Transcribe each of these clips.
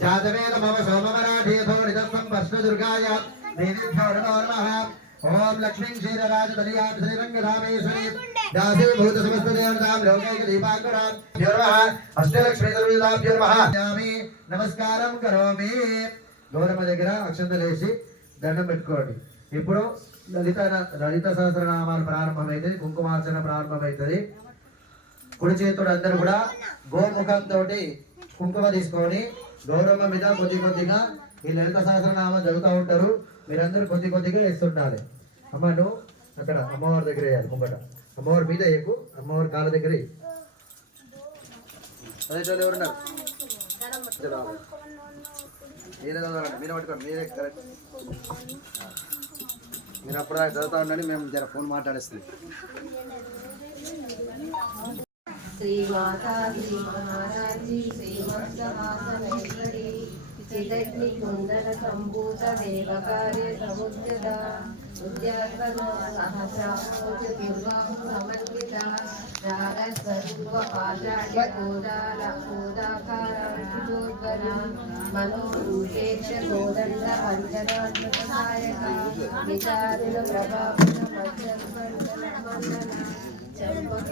జాతవేద మమ సోమవరాఠేతో నిదస్సం పశ్వదుర్గాయ ఓం లక్ష్మీం క్షీరరాజ దలియాం శ్రీరంగధామేశ్వరి దాసీ భూత సమస్త దేవతాం లోకైక దీపాంకరాం నమః అష్టలక్ష్మీ సర్వదాభ్యో నమః యామి నమస్కారం కరోమి గౌరమ్మ దగ్గర అక్షంతలేసి దండం పెట్టుకోండి। ఇప్పుడు లలిత లలిత సహస్రనామాలు ప్రారంభమవుతుంది కుంకుమార్చన ప్రారంభమవుతుంది కుడి చేతుడు అందరూ కూడా గోముఖంతో కుంకుమ తీసుకొని గౌరమ్మ మీద కొద్ది కొద్దిగా ఈ లలిత సహస్రనామ చదువుతూ ఉంటారు. మీరందరూ కొద్ది కొద్దిగా వేస్తుండాలి. అమ్మను అక్కడ అమ్మవారి దగ్గర వేయాలి ముంగట అమ్మవారి మీద వేయకు. అమ్మవారి కాళ్ళ దగ్గర అదే ఎవరున్నారు? మీరే మీరే పట్టుకోండి. మీరే కరెక్ట్. మీరు అప్పుడు చదువుతా ఉండండి మేము జర ఫోన్ మాట్లాడేస్తుంది శ్రీమాతా శ్రీ మహారాజీ శ్రీమత్సహాసనేశ్వరి చిదగ్ని కుందర సంభూత దేవకార్య సముద్యత ఉద్యాత్మన సహస్రామోచ దుర్గాం సమన్విత రాగస్వరూప పాషాఢ్య కోదాల కోదాకార మనోరూపేక్ష కోదండ విచారుల ప్రభావన మండల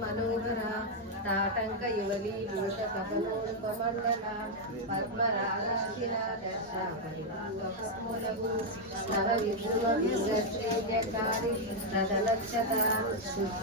మనోహర తాటంక యువలీ భూష కపలోపమండల పద్మరాగాశిల దర్శ పరిమళము నవ విష్ణువ వింగశ్రీకారి రథలక్షత శుద్ధ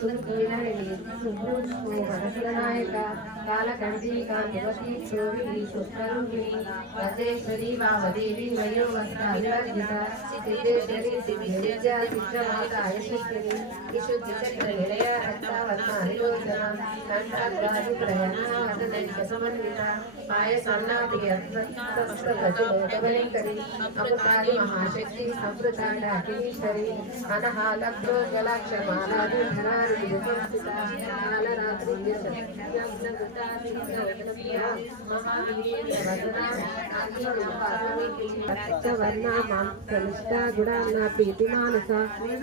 మలయాచరణి సుఖీలహరి సుభృష్ణు వరసురనాయక కాలకంఠీ కాంతివతి శోభిని శుక్రరూపిణి వసేశ్వరి వామదేవి వయో వస్త్రాభివర్జిత సిద్ధేశ్వరి సిద్ధివిద్యా చిత్రమాత యశస్వరి విశుద్ధి చక్ర నిలయ రక్తావర్ణ హరిలోచన కంఠాగ్రాది ప్రయాణ వదనైక ప్రీతి మానస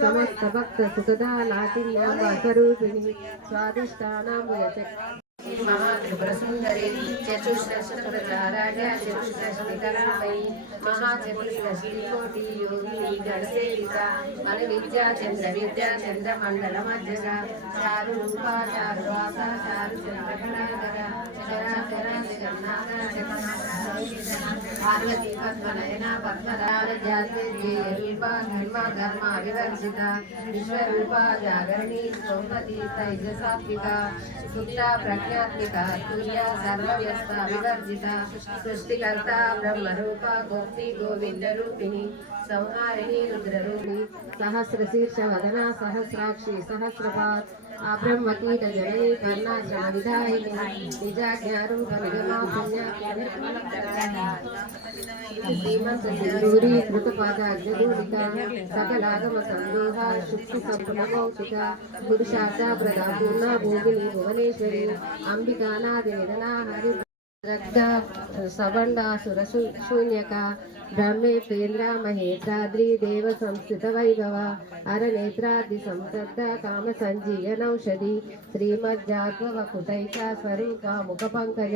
సమస్త భక్త సుఖదా లాటిన్యాం వాసరూపిణి స్వాదిష్టానాం మహాత్రిపుర సుందరి చతుష్టారాజ చతుష్టికరామయి మహాచతుష్టి కోటి యోగిని గణసేవిత మన విద్యా చంద్ర విద్యా చంద్ర మండల మధ్యగ చారు రూపా చారు వాస చారు చంద్రకళాధర చరాచర జగన్నాథ పార్వతీ आध्यात्मिका तुर्या सर्वव्यस्ता विवर्जिता सृष्टिकर्ता ब्रह्मरूपा गोप्ति गोविन्दरूपिणी संहारिणी रुद्ररूपिणी सहस्रशीर्षवदना सहस्राक्षी सहस्रपात् తుల్య జనని కర్ణాశ్రమ విధాయిని నిజాజ్ఞారూప నిగమా పుణ్య శ్రీమంత సింధూరి సకలాగమ సందోహ శుక్తి సంపూర్ణమౌషిక పురుషార్థ ప్రదా పూర్ణ భోగిని భువనేశ్వరి అంబికానాది నిధనా హరి రక్త శూన్యక బ్రహ్మేంద్ర మహేంద్రాద్రి దేవ సంస్థిత వైభవ అరనేత్రాది సంసద్ద కామ సంజీయనౌషధి శ్రీమజ్జాత్వకుటైక స్వరూప ముఖ పంకజ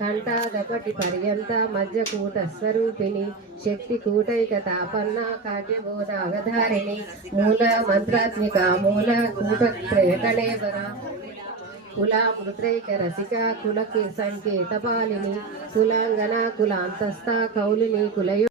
కంఠాదపటి పర్యంత మధ్యకూట స్వరూపిణి శక్తి కూటైక తాపన్న కాట్యబోధావధారిణి మూల మంత్రాత్మిక మూల కూట త్రయకళేవర కులా మృత్రైక రసిక కులకి సంకేత పాలిని కులాంగన కులాంతస్థ కౌలిని కులయో